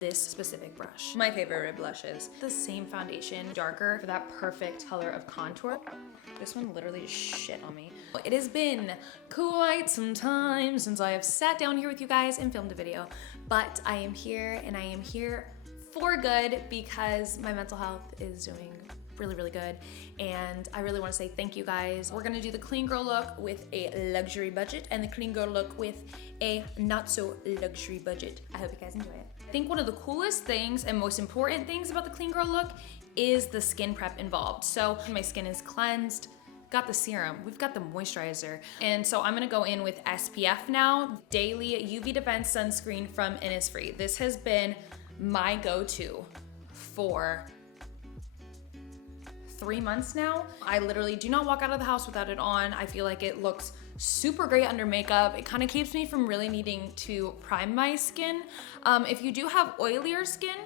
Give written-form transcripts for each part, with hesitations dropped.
this specific brush. My favorite blushes. The same foundation, darker for that perfect color of contour. This one literally just shit on me. It has been quite some time since I have sat down here with you guys and filmed a video, but I am here and I am here for good because my mental health is doing really good, and I really want to say thank you guys. We're gonna do the clean girl look with a luxury budget and the clean girl look with a not so luxury budget. I hope you guys enjoy it. I think one of the coolest things and most important things about the clean girl look is the skin prep involved. So my skin is cleansed, got the serum, we've got the moisturizer, and so I'm gonna go in with SPF now, daily UV defense sunscreen from Innisfree. This has been my go-to for 3 months now. I literally do not walk out of the house without it on. I feel like it looks super great under makeup. It kind of keeps me from really needing to prime my skin. If you do have oilier skin,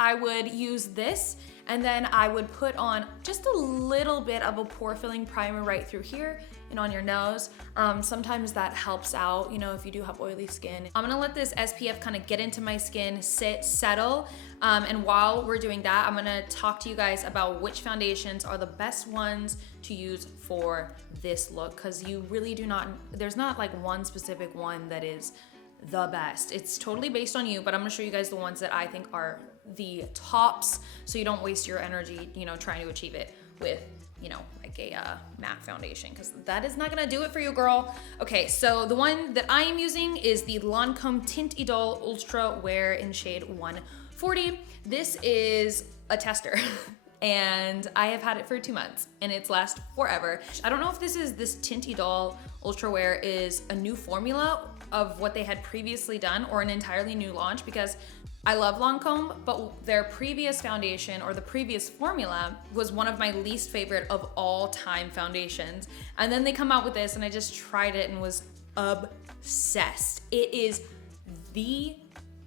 I would use this, and then I would put on just a little bit of a pore filling primer right through here and on your nose. Sometimes that helps out, you know, if you do have oily skin. I'm gonna let this SPF kind of get into my skin, sit, settle, and while we're doing that, I'm gonna talk to you guys about which foundations are the best ones to use for this look, because you really do not, there's not like one specific one that is the best. It's totally based on you, but I'm gonna show you guys the ones that I think are the tops, so you don't waste your energy, you know, trying to achieve it with, you know, like a matte foundation, because that is not gonna do it for you, girl. Okay, so the one that I am using is the Lancome Tint Idole Ultra Wear in shade 140. This is a tester. And I have had it for 2 months and it's last forever. I don't know if this Tint Idole Ultra Wear is a new formula of what they had previously done or an entirely new launch, because I love Lancome, but their previous foundation or the previous formula was one of my least favorite of all time foundations. And then they come out with this and I just tried it and was obsessed. It is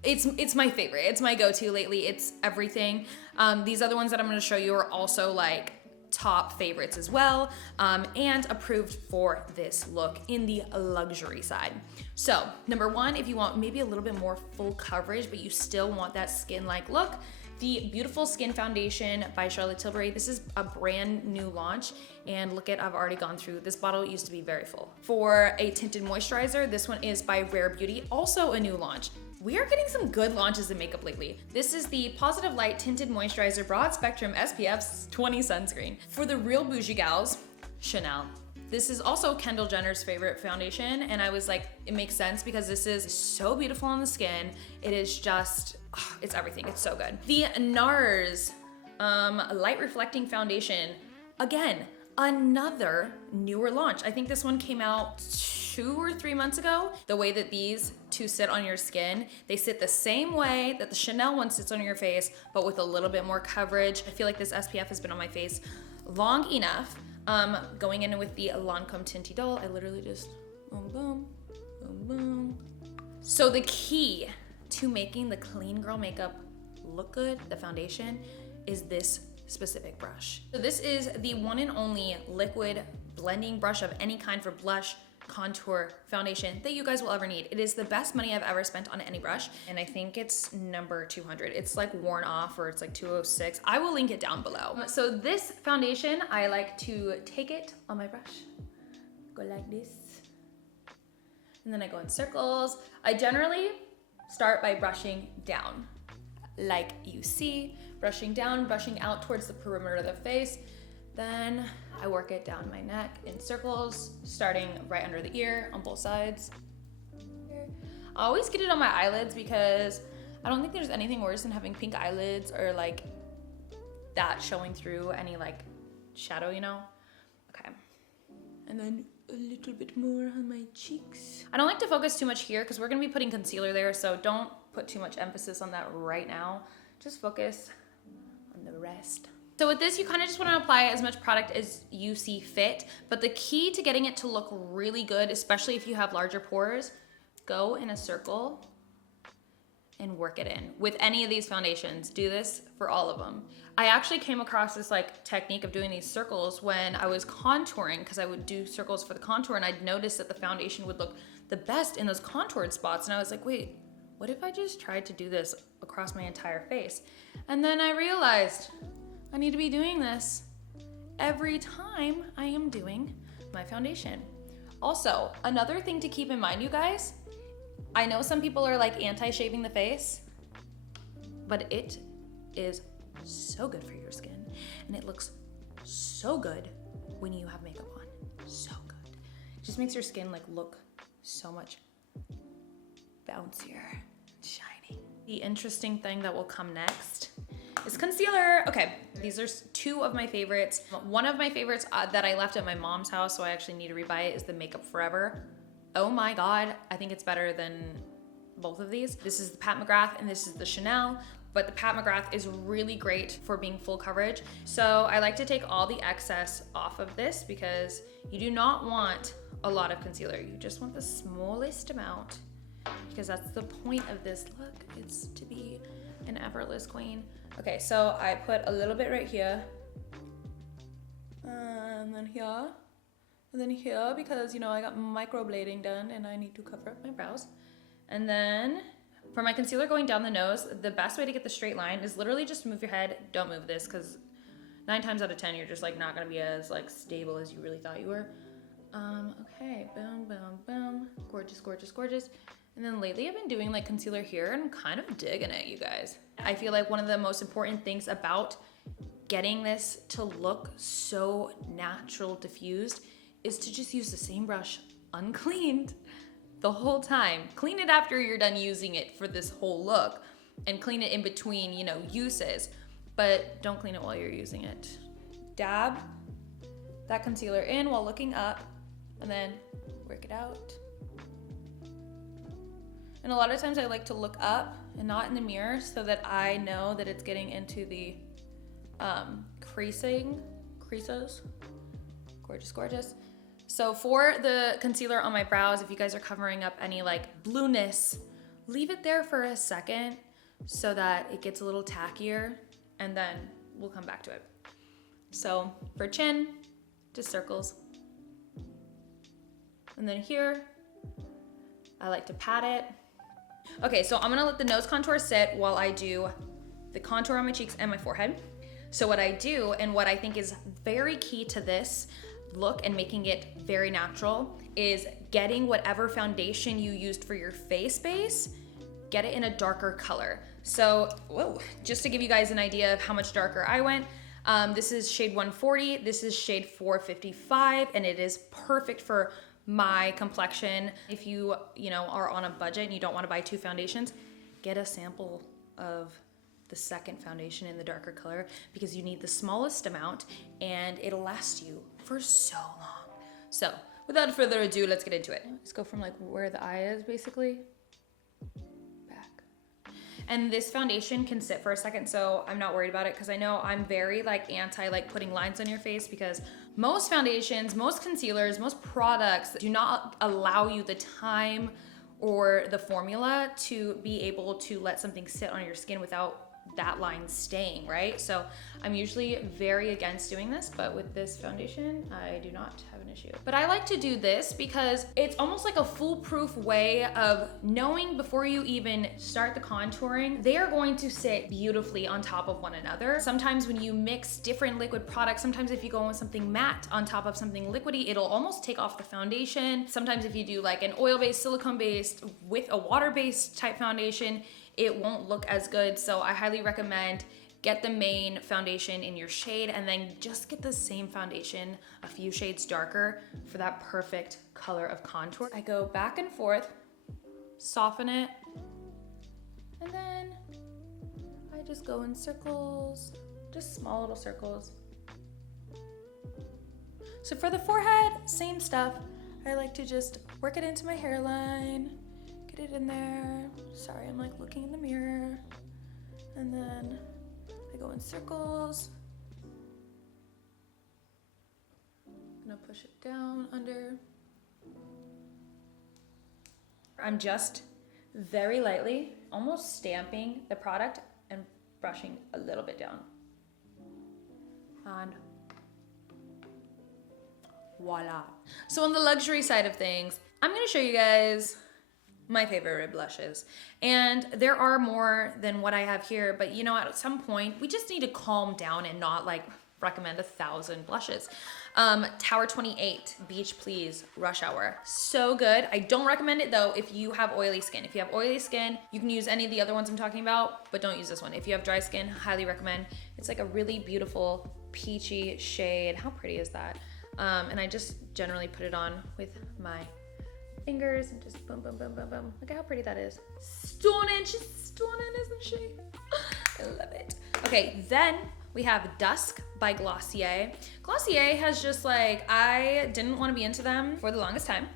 it's my favorite. It's my go-to lately. It's everything. These other ones that I'm gonna show you are also like top favorites as well, and approved for this look in the luxury side. So number one, if you want maybe a little bit more full coverage, but you still want that skin-like look, the Beautiful Skin Foundation by Charlotte Tilbury. This is a brand new launch, and look at, I've already gone through, this bottle used to be very full. For a tinted moisturizer, this one is by Rare Beauty, also a new launch. We are getting some good launches in makeup lately. This is the Positive Light Tinted Moisturizer Broad Spectrum SPF 20 Sunscreen. For the real bougie gals, Chanel. This is also Kendall Jenner's favorite foundation, and I was like, it makes sense because this is so beautiful on the skin. It is just, it's everything, it's so good. The NARS Light Reflecting Foundation, again, another newer launch. I think this one came out 2 or 3 months ago. The way that these two sit on your skin, they sit the same way that the Chanel one sits on your face, but with a little bit more coverage. I feel like this SPF has been on my face long enough. Going in with the Lancome Tint Idole, I literally just boom, boom, boom, boom. So the key to making the clean girl makeup look good, the foundation, is this specific brush. So this is the one and only liquid blending brush of any kind for blush, contour, foundation that you guys will ever need. It is the best money I've ever spent on any brush, and I think it's number 200. It's like worn off, or it's like 206. I will link it down below. So this foundation, I like to take it on my brush, go like this, and then I go in circles. I generally start by brushing down, like you see, brushing down, brushing out towards the perimeter of the face. Then I work it down my neck in circles, starting right under the ear on both sides. I always get it on my eyelids because I don't think there's anything worse than having pink eyelids or like that showing through any like shadow, you know? Okay. And then a little bit more on my cheeks. I don't like to focus too much here because we're gonna be putting concealer there, so don't put too much emphasis on that right now. Just focus on the rest. So with this, you kind of just want to apply as much product as you see fit, but the key to getting it to look really good, especially if you have larger pores, go in a circle and work it in. With any of these foundations, do this for all of them. I actually came across this like technique of doing these circles when I was contouring, because I would do circles for the contour, and I'd noticed that the foundation would look the best in those contoured spots, and I was like, wait, what if I just tried to do this across across my entire face. And then I realized I need to be doing this every time I am doing my foundation. Also, another thing to keep in mind, you guys, I know some people are like anti-shaving the face, but it is so good for your skin and it looks so good when you have makeup on. So good. It just makes your skin like look so much bouncier, shiny. The interesting thing that will come next is concealer. Okay, these are two of my favorites. One of my favorites that I left at my mom's house, so I actually need to rebuy it, is the Makeup Forever. Oh my God, I think it's better than both of these. This is the Pat McGrath and this is the Chanel, but the Pat McGrath is really great for being full coverage. So I like to take all the excess off of this because you do not want a lot of concealer. You just want the smallest amount because that's the point of this look. It's to be an effortless queen. Okay, so I put a little bit right here, and then here, and then here, because you know I got microblading done and I need to cover up my brows. And then for my concealer going down the nose, the best way to get the straight line is literally just move your head. Don't move this because 9 times out of 10 you're just like not gonna be as like stable as you really thought you were. Okay, boom, boom, boom, gorgeous, gorgeous, gorgeous. And then lately I've been doing like concealer here and I'm kind of digging it, you guys. I feel like one of the most important things about getting this to look so natural diffused is to just use the same brush uncleaned the whole time. Clean it after you're done using it for this whole look and clean it in between, you know, uses, but don't clean it while you're using it. Dab that concealer in while looking up and then work it out. And a lot of times I like to look up and not in the mirror so that I know that it's getting into the creases. Gorgeous, gorgeous. So for the concealer on my brows, if you guys are covering up any like blueness, leave it there for a second so that it gets a little tackier and then we'll come back to it. So for chin, just circles. And then here, I like to pat it. Okay, so I'm gonna let the nose contour sit while I do the contour on my cheeks and my forehead. So what I do, and what I think is very key to this look and making it very natural, is getting whatever foundation you used for your face base, get it in a darker color. So, whoa, just to give you guys an idea of how much darker I went, this is shade 140, this is shade 455, and it is perfect for my complexion. If you know, are on a budget and you don't want to buy 2 foundations, get a sample of the second foundation in the darker color because you need the smallest amount and it'll last you for so long. So without further ado, let's get into it. Let's go from like where the eye is basically back. And this foundation can sit for a second, so I'm not worried about it because I know I'm very like anti like putting lines on your face because most foundations, most concealers, most products do not allow you the time or the formula to be able to let something sit on your skin without that line staying, right? So I'm usually very against doing this, but with this foundation, I do not have an issue. But I like to do this because it's almost like a foolproof way of knowing before you even start the contouring, they are going to sit beautifully on top of one another. Sometimes when you mix different liquid products, sometimes if you go with something matte on top of something liquidy, it'll almost take off the foundation. Sometimes if you do like an oil-based, silicone-based with a water-based type foundation, it won't look as good. So I highly recommend get the main foundation in your shade and then just get the same foundation a few shades darker for that perfect color of contour. I go back and forth, soften it, and then I just go in circles, just small little circles. So for the forehead, same stuff. I like to just work it into my hairline, get it in there. Sorry, I'm like looking in the mirror. And then I go in circles. I'm gonna push it down under. I'm just very lightly, almost stamping the product and brushing a little bit down. And voila. So on the luxury side of things, I'm gonna show you guys my favorite blushes. And there are more than what I have here, but you know, at some point, we just need to calm down and not like recommend 1,000 blushes. Tower 28, Beach Please, Rush Hour. So good. I don't recommend it though if you have oily skin. If you have oily skin, you can use any of the other ones I'm talking about, but don't use this one. If you have dry skin, highly recommend. It's like a really beautiful peachy shade. How pretty is that? And I just generally put it on with my fingers and just boom, boom, boom, boom, boom. Look at how pretty that is. Stunning, she's stunning, isn't she? I love it. Okay, then we have Dusk by Glossier. Glossier has just like, I didn't want to be into them for the longest time,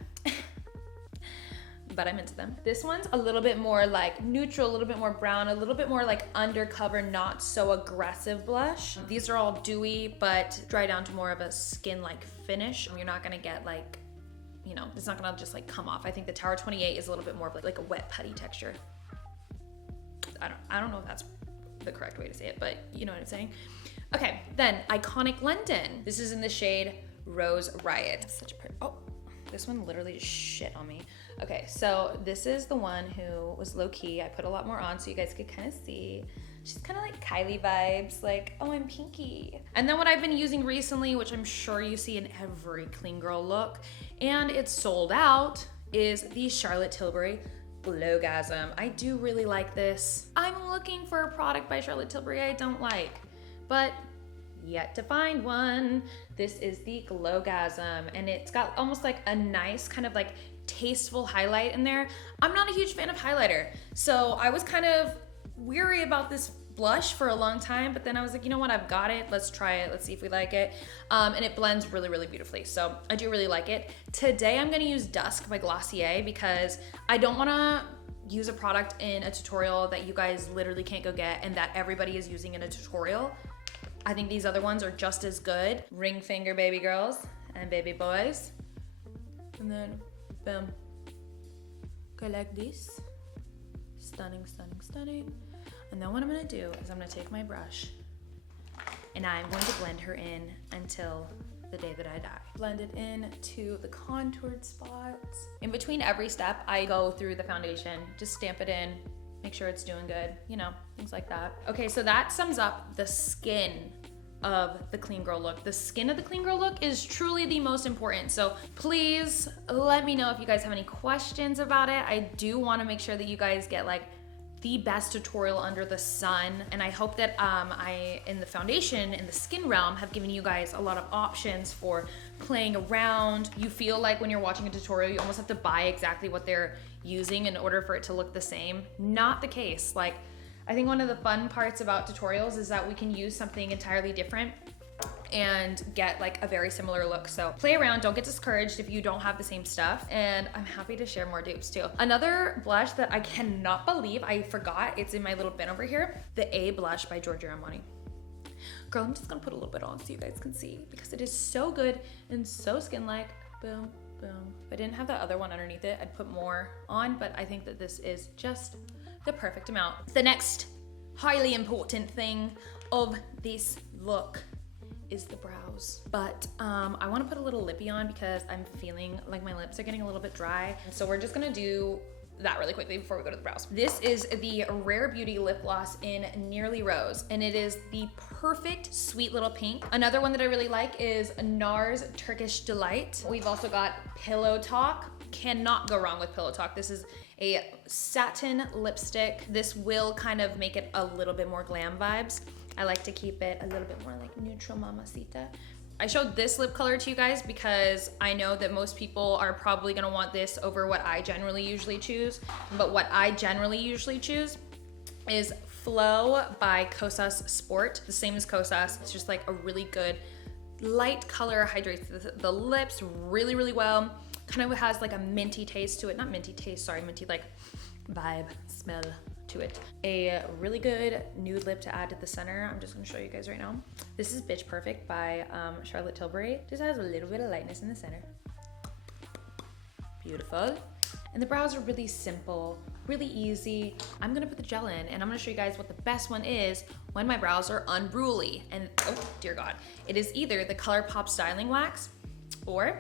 but I'm into them. This one's a little bit more like neutral, a little bit more brown, a little bit more like undercover, not so aggressive blush. These are all dewy, but dry down to more of a skin-like finish. You're not gonna get like, you know, it's not gonna just like come off. I think the Tower 28 is a little bit more of like a wet putty texture. I don't know if that's the correct way to say it, but you know what I'm saying. Okay, then Iconic London. This is in the shade Rose Riot. Such a pretty, oh, this one literally just shit on me. Okay, so this is the one who was low key. I put a lot more on so you guys could kind of see. She's kind of like Kylie vibes, like, oh, I'm pinky. And then what I've been using recently, which I'm sure you see in every clean girl look, and it's sold out, is the Charlotte Tilbury Glowgasm. I do really like this. I'm looking for a product by Charlotte Tilbury I don't like, but yet to find one. This is the Glowgasm, and it's got almost like a nice kind of like tasteful highlight in there. I'm not a huge fan of highlighter, so I was kind of weary about this blush for a long time, but then I was like, you know what, I've got it, let's try it, let's see if we like it. And it blends really, really beautifully, so I do really like it. Today I'm gonna use Dusk by Glossier because I don't wanna use a product in a tutorial that you guys literally can't go get and that everybody is using in a tutorial. I think these other ones are just as good. Ring finger, baby girls and baby boys. And then, boom. Go like this. Stunning, stunning, stunning. And then what I'm gonna do is I'm gonna take my brush and I'm going to blend her in until the day that I die. Blend it in to the contoured spots. In between every step, I go through the foundation, just stamp it in, make sure it's doing good, you know, things like that. Okay, so that sums up the skin of the clean girl look. The skin of the clean girl look is truly the most important. So please let me know if you guys have any questions about it. I do wanna make sure that you guys get like the best tutorial under the sun, and I hope that I, in the foundation, in the skin realm, have given you guys a lot of options for playing around. You feel like when you're watching a tutorial, you almost have to buy exactly what they're using in order for it to look the same. Not the case. Like, I think one of the fun parts about tutorials is that we can use something entirely different and get like a very similar look. So play around, don't get discouraged if you don't have the same stuff, and I'm happy to share more dupes too. Another blush that I cannot believe I forgot, it's in my little bin over here, the A blush by Giorgio Armani. Girl, I'm just gonna put a little bit on so you guys can see because it is so good and so skin-like. Boom, boom. If I didn't have that other one underneath it, I'd put more on, but I think that this is just the perfect amount. The next highly important thing of this look is the brows. But I wanna put a little lippy on because I'm feeling like my lips are getting a little bit dry. So we're just gonna do that really quickly before we go to the brows. This is the Rare Beauty lip gloss in Nearly Rose, and it is the perfect sweet little pink. Another one that I really like is NARS Turkish Delight. We've also got Pillow Talk. Cannot go wrong with Pillow Talk. This is a satin lipstick. This will kind of make it a little bit more glam vibes. I like to keep it a little bit more like neutral mamacita. I showed this lip color to you guys because I know that most people are probably gonna want this over what I generally usually choose. But what I generally usually choose is Flow by Kosas Sport. The same as Kosas, it's just like a really good light color, hydrates the lips really, really well. Kind of has like a minty taste to it. Not minty taste, sorry, minty like vibe, smell to it. A really good nude lip to add to the center. I'm just gonna show you guys right now. This is Bitch Perfect by Charlotte Tilbury. Just has a little bit of lightness in the center. Beautiful. And the brows are really simple, really easy. I'm gonna put the gel in and I'm gonna show you guys what the best one is when my brows are unruly. And oh dear God, it is either the ColourPop Styling Wax or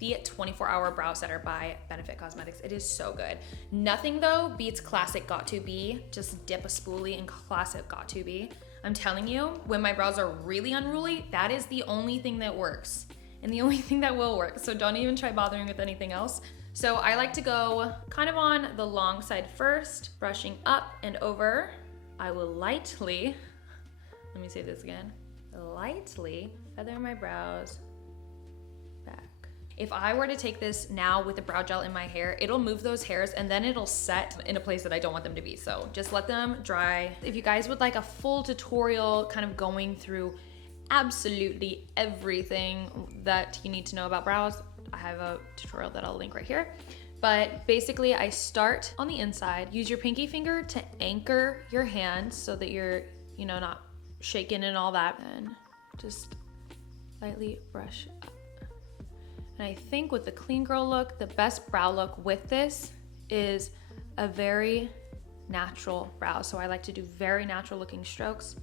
the 24-hour brow setter by Benefit Cosmetics. It is so good. Nothing though beats classic Got To Be. Just dip a spoolie in classic Got To Be. I'm telling you, when my brows are really unruly, that is the only thing that works and the only thing that will work. So don't even try bothering with anything else. So I like to go kind of on the long side first, brushing up and over. I will lightly, let me say this again, lightly feather my brows back. If I were to take this now with the brow gel in my hair, it'll move those hairs and then it'll set in a place that I don't want them to be. So just let them dry. If you guys would like a full tutorial kind of going through absolutely everything that you need to know about brows, I have a tutorial that I'll link right here. But basically I start on the inside. Use your pinky finger to anchor your hand so that you're, you know, not shaking and all that. And just lightly brush up. And I think with the clean girl look, the best brow look with this is a very natural brow. So I like to do very natural looking strokes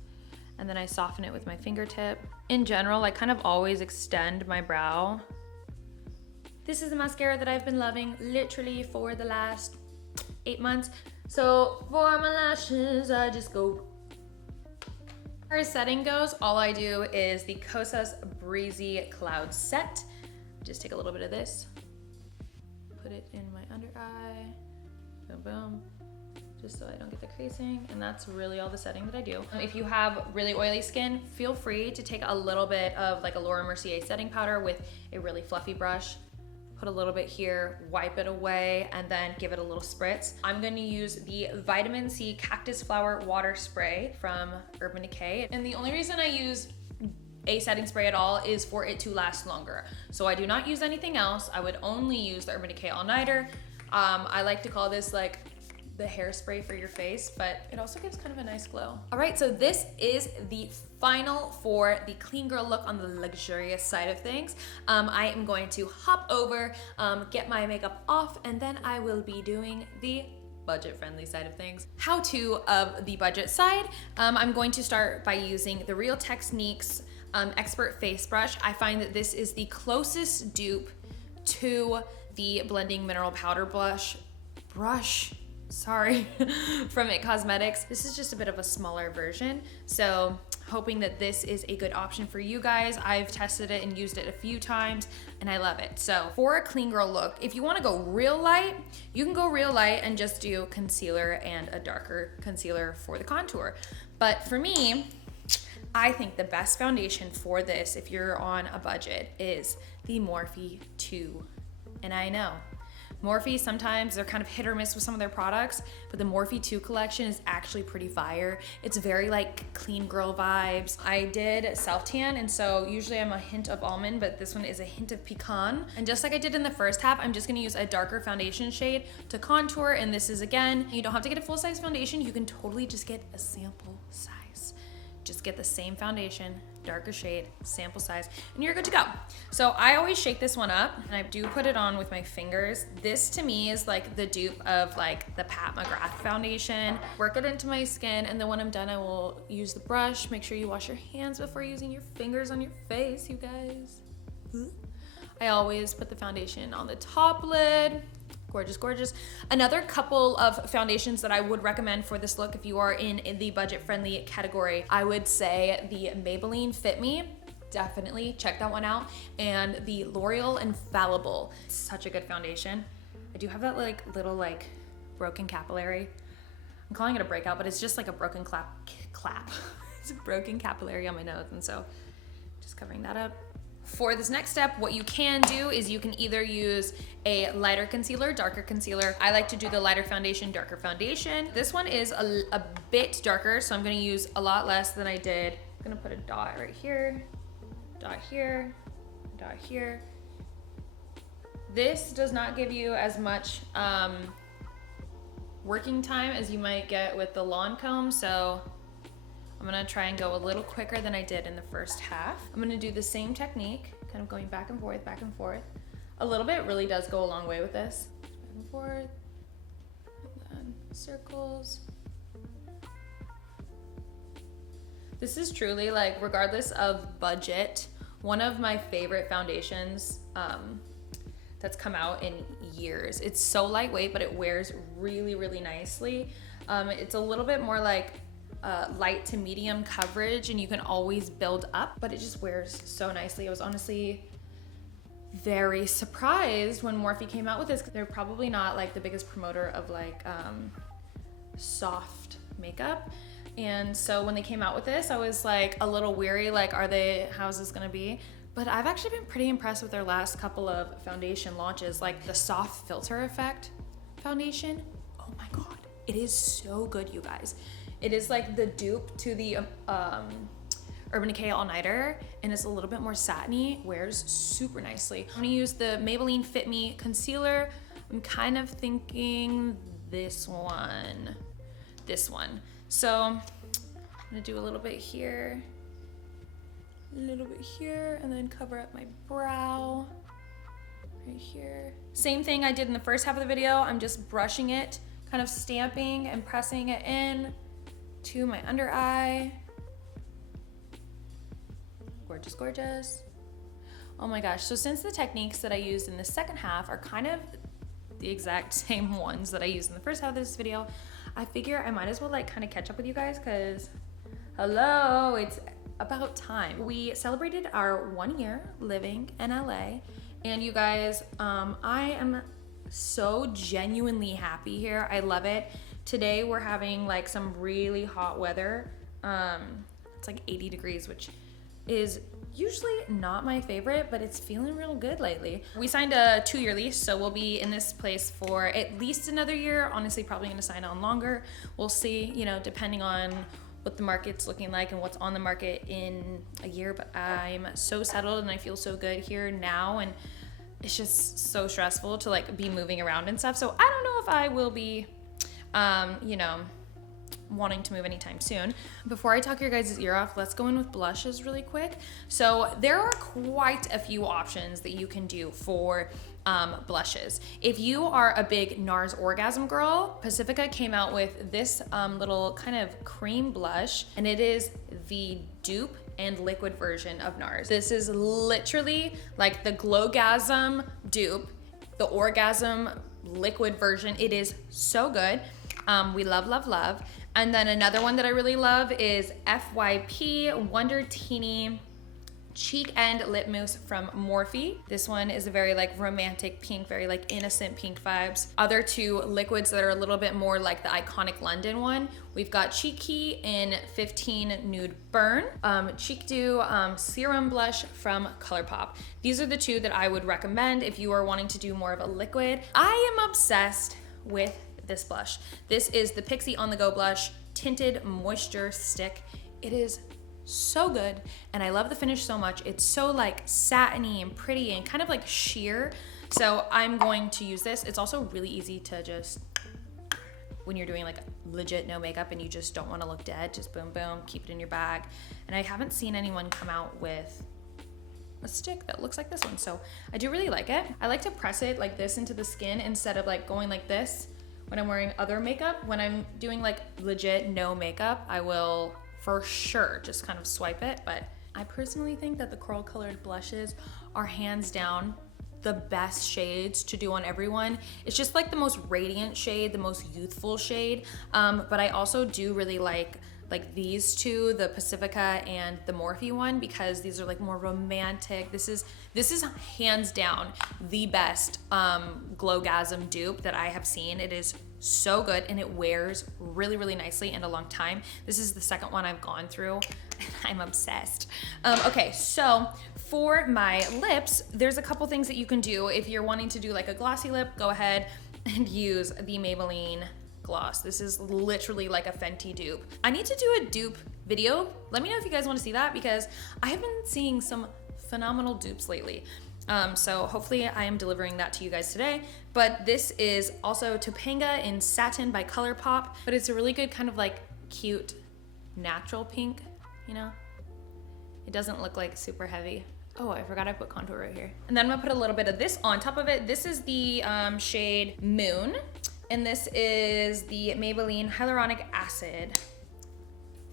and then I soften it with my fingertip. In general, I kind of always extend my brow. This is the mascara that I've been loving literally for the last 8 months. So for my lashes, I just go. As far as setting goes, all I do is the Kosas Breezy Cloud Set. Just take a little bit of this, put it in my under eye, boom, boom, just so I don't get the creasing. And that's really all the setting that I do. If you have really oily skin, feel free to take a little bit of like a Laura Mercier setting powder with a really fluffy brush, put a little bit here, wipe it away, and then give it a little spritz. I'm gonna use the Vitamin C Cactus Flower Water Spray from Urban Decay. And the only reason I use a setting spray at all is for it to last longer. So I do not use anything else. I would only use the Urban Decay All Nighter. I like to call this like the hairspray for your face, but it also gives kind of a nice glow. All right, so this is the final for the clean girl look on the luxurious side of things. I am going to hop over, get my makeup off, and then I will be doing the budget-friendly side of things. How-to of the budget side, I'm going to start by using the Real Techniques Expert Face Brush. I find that this is the closest dupe to the Blending Mineral Powder brush, from It Cosmetics. This is just a bit of a smaller version, so hoping that this is a good option for you guys. I've tested it and used it a few times and I love it. So for a clean girl look, if you want to go real light, you can go real light and just do concealer and a darker concealer for the contour. But for me, I think the best foundation for this, if you're on a budget, is the Morphe 2. And I know, Morphe, sometimes they're kind of hit or miss with some of their products, but the Morphe 2 collection is actually pretty fire. It's very like clean girl vibes. I did self-tan, and so usually I'm a hint of almond, but this one is a hint of pecan. And just like I did in the first half, I'm just gonna use a darker foundation shade to contour, and this is, again, you don't have to get a full-size foundation. You can totally just get a sample size. Just get the same foundation, darker shade, sample size, and you're good to go. So I always shake this one up, and I do put it on with my fingers. This to me is like the dupe of like the Pat McGrath foundation. Work it into my skin, and then when I'm done, I will use the brush. Make sure you wash your hands before using your fingers on your face, you guys. I always put the foundation on the top lid. Gorgeous, gorgeous. Another couple of foundations that I would recommend for this look if you are in the budget-friendly category, I would say the Maybelline Fit Me. Definitely check that one out. And the L'Oreal Infallible. It's such a good foundation. I do have that like little like broken capillary. I'm calling it a breakout, but it's just like a broken clap. It's a broken capillary on my nose, and so just covering that up. For this next step, what you can do is you can either use a lighter concealer, darker concealer. I like to do the lighter foundation, darker foundation. This one is a bit darker, so I'm gonna use a lot less than I did. I'm gonna put a dot right here, dot here, dot here. This does not give you as much working time as you might get with the Lancome, so I'm gonna try and go a little quicker than I did in the first half. I'm gonna do the same technique, kind of going back and forth, back and forth. A little bit really does go a long way with this. Back and forth, and then circles. This is truly, like, regardless of budget, one of my favorite foundations that's come out in years. It's so lightweight, but it wears really, really nicely. It's a little bit more like light to medium coverage, and you can always build up, but it just wears so nicely. I was honestly very surprised when Morphe came out with this. They're probably not like the biggest promoter of like soft makeup. And so when they came out with this, I was like a little weary, like, how's this gonna be? But I've actually been pretty impressed with their last couple of foundation launches, like the Soft Filter Effect foundation. Oh my God, it is so good, you guys. It is like the dupe to the Urban Decay All Nighter, and it's a little bit more satiny, wears super nicely. I'm gonna use the Maybelline Fit Me Concealer. I'm kind of thinking this one. So I'm gonna do a little bit here, and then cover up my brow right here. Same thing I did in the first half of the video. I'm just brushing it, kind of stamping and pressing it in to my under eye. Gorgeous, gorgeous. Oh my gosh, so since the techniques that I used in the second half are kind of the exact same ones that I used in the first half of this video, I figure I might as well like kind of catch up with you guys, because hello, it's about time. We celebrated our 1 year living in LA, and you guys, I am so genuinely happy here. I love it. Today we're having like some really hot weather. It's like 80 degrees, which is usually not my favorite, but it's feeling real good lately. We signed a 2-year lease, so we'll be in this place for at least another year. Honestly, probably gonna sign on longer. We'll see, you know, depending on what the market's looking like and what's on the market in a year, but I'm so settled and I feel so good here now, and it's just so stressful to like be moving around and stuff. So I don't know if I will be, you know, wanting to move anytime soon. Before I talk your guys' ear off, let's go in with blushes really quick. So there are quite a few options that you can do for blushes. If you are a big NARS Orgasm girl, Pacifica came out with this little kind of cream blush, and it is the dupe and liquid version of NARS. This is literally like the Glowgasm dupe, the Orgasm liquid version. It is so good. We love, love, love. And then another one that I really love is FYP Wonder Teeny Cheek and Lip Mousse from Morphe. This one is a very like romantic pink, very like innocent pink vibes. Other two liquids that are a little bit more like the iconic London one. We've got Cheeky in 15 Nude Burn, Cheek Dew Serum Blush from ColourPop. These are the two that I would recommend if you are wanting to do more of a liquid. I am obsessed with this blush. This is the Pixie On The Go Blush Tinted Moisture Stick. It is so good, and I love the finish so much. It's so like satiny and pretty and kind of like sheer. So I'm going to use this. It's also really easy to just, when you're doing like legit no makeup and you just don't want to look dead, just boom, boom, keep it in your bag. And I haven't seen anyone come out with a stick that looks like this one, so I do really like it. I like to press it like this into the skin instead of like going like this when I'm wearing other makeup. When I'm doing like legit no makeup, I will for sure just kind of swipe it. But I personally think that the coral colored blushes are hands down the best shades to do on everyone. It's just like the most radiant shade, the most youthful shade. But I also do really like these two, the Pacifica and the Morphe one, because these are like more romantic. This is hands down the best Glowgasm dupe that I have seen. It is so good, and it wears really, really nicely and a long time. This is the second one I've gone through, and I'm obsessed. Okay, so for my lips, there's a couple things that you can do. If you're wanting to do like a glossy lip, go ahead and use the Maybelline gloss. This is literally like a Fenty dupe. I need to do a dupe video. Let me know if you guys want to see that, because I have been seeing some phenomenal dupes lately. So hopefully I am delivering that to you guys today. But this is also Topanga in Satin by ColourPop, but it's a really good kind of like cute natural pink, you know? It doesn't look like super heavy. Oh, I forgot I put contour right here. And then I'm gonna put a little bit of this on top of it. This is the shade Moon, and this is the Maybelline Hyaluronic Acid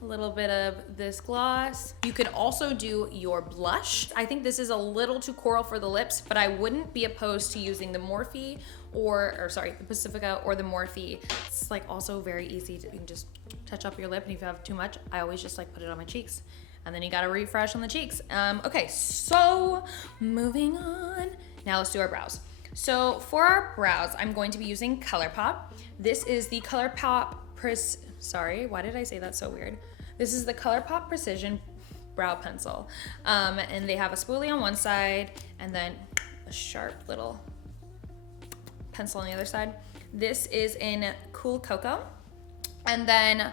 a little bit of this gloss. You could also do your blush. I think this is a little too coral for the lips, but I wouldn't be opposed to using the Morphe the Pacifica or the Morphe. It's like also very easy to, you can just touch up your lip, and if you have too much, I always just like put it on my cheeks. And then you gotta refresh on the cheeks. Okay, so moving on. Now let's do our brows. So for our brows, I'm going to be using ColourPop. This is the ColourPop, sorry, why did I say that so weird? This is the ColourPop Precision Brow Pencil. And they have a spoolie on one side and then a sharp little pencil on the other side. This is in Cool Cocoa. And then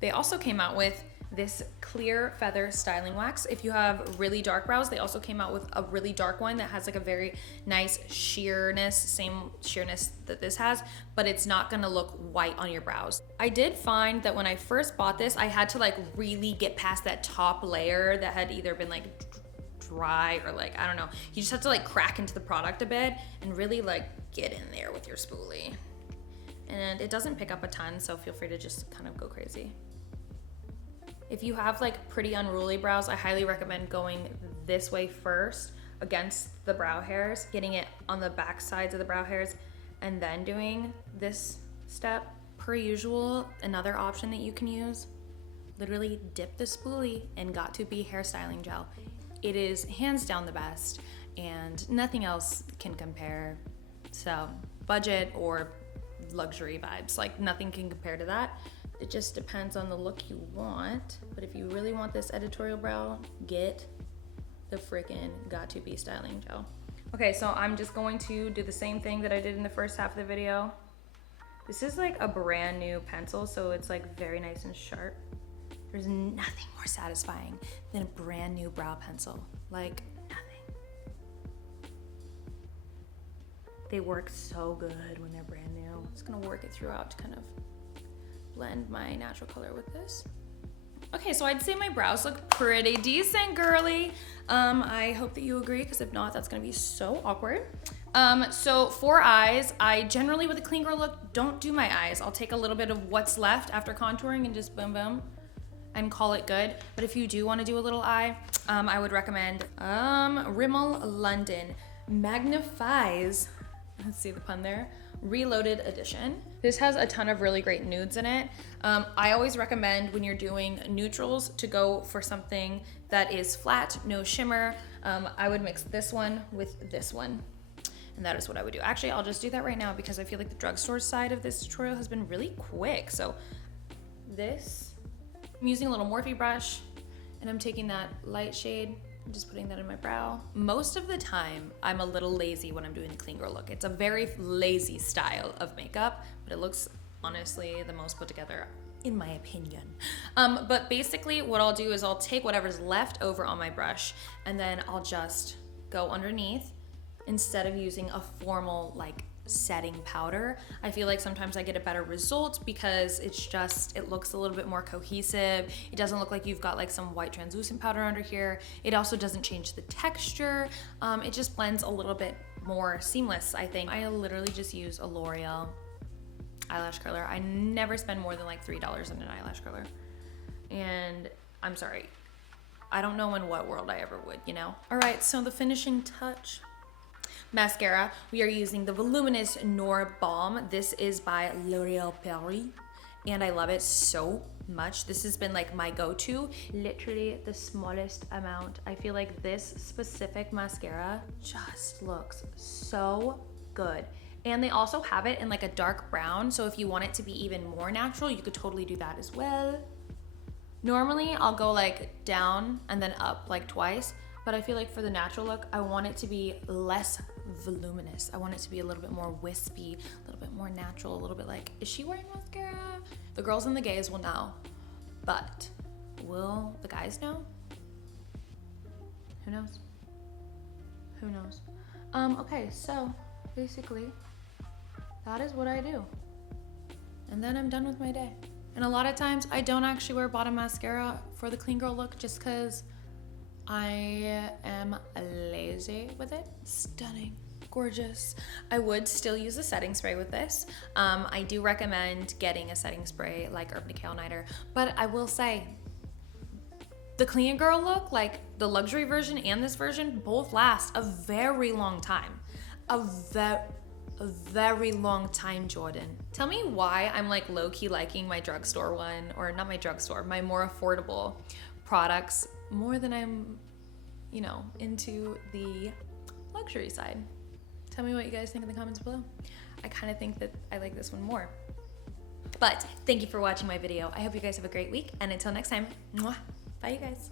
they also came out with this clear feather styling wax. If you have really dark brows, they also came out with a really dark one that has like a very nice sheerness, same sheerness that this has, but it's not gonna look white on your brows. I did find that when I first bought this, I had to like really get past that top layer that had either been like dry or like, I don't know. You just have to like crack into the product a bit and really like get in there with your spoolie. And it doesn't pick up a ton, so feel free to just kind of go crazy. If you have like pretty unruly brows, I highly recommend going this way first against the brow hairs, getting it on the back sides of the brow hairs, and then doing this step. Per usual, another option that you can use, literally dip the spoolie in Got2b hairstyling gel. It is hands down the best, and nothing else can compare. So budget or luxury vibes, like nothing can compare to that. It just depends on the look you want, but if you really want this editorial brow, get the freaking Got2b styling gel. Okay, so I'm just going to do the same thing that I did in the first half of the video. This is like a brand new pencil, so it's like very nice and sharp. There's nothing more satisfying than a brand new brow pencil, like nothing. They work so good when they're brand new. I'm just gonna work it throughout to kind of blend my natural color with this. Okay, so I'd say my brows look pretty decent, girly. I hope that you agree, because if not, that's gonna be so awkward. So for eyes, I generally, with a clean girl look, don't do my eyes. I'll take a little bit of what's left after contouring and just boom, boom, and call it good. But if you do wanna do a little eye, I would recommend Rimmel London Magnifies, let's see the pun there, Reloaded Edition. This has a ton of really great nudes in it. I always recommend when you're doing neutrals to go for something that is flat, no shimmer. I would mix this one with this one, and that is what I would do. Actually, I'll just do that right now because I feel like the drugstore side of this tutorial has been really quick. So this, I'm using a little Morphe brush, and I'm taking that light shade, I'm just putting that in my brow. Most of the time, I'm a little lazy when I'm doing the clean girl look. It's a very lazy style of makeup, but it looks honestly the most put together, in my opinion. But basically what I'll do is I'll take whatever's left over on my brush, and then I'll just go underneath instead of using a formal like setting powder. I feel like sometimes I get a better result because it's just, it looks a little bit more cohesive. It doesn't look like you've got like some white translucent powder under here. It also doesn't change the texture. It just blends a little bit more seamless, I think. I literally just use a L'Oreal eyelash curler. I never spend more than like $3 on an eyelash curler. And I'm sorry, I don't know in what world I ever would, you know? All right, so the finishing touch. Mascara, we are using the Voluminous Noir Balm. This is by L'Oreal Paris, and I love it so much. This has been like my go-to, literally the smallest amount. I feel like this specific mascara just looks so good. And they also have it in like a dark brown, so if you want it to be even more natural, you could totally do that as well. Normally, I'll go like down and then up like twice, but I feel like for the natural look, I want it to be less voluminous. I want it to be a little bit more wispy, a little bit more natural, a little bit like, is she wearing mascara? The girls and the gays will know, but will the guys know? Who knows? Who knows? Okay, so basically, that is what I do. And then I'm done with my day. And a lot of times, I don't actually wear bottom mascara for the clean girl look just because I am lazy with it. Stunning, gorgeous. I would still use a setting spray with this. I do recommend getting a setting spray like Urban Decay All Nighter, but I will say The clean girl look, like the luxury version and this version, both last a very long time. A very long time, Jordan. Tell me why I'm like low-key liking my drugstore one, or not my drugstore, my more affordable products more than I'm, you know, into the luxury side. Tell me what you guys think in the comments below. I kind of think that I like this one more. But thank you for watching my video. I hope you guys have a great week, and until next time, mwah, bye you guys.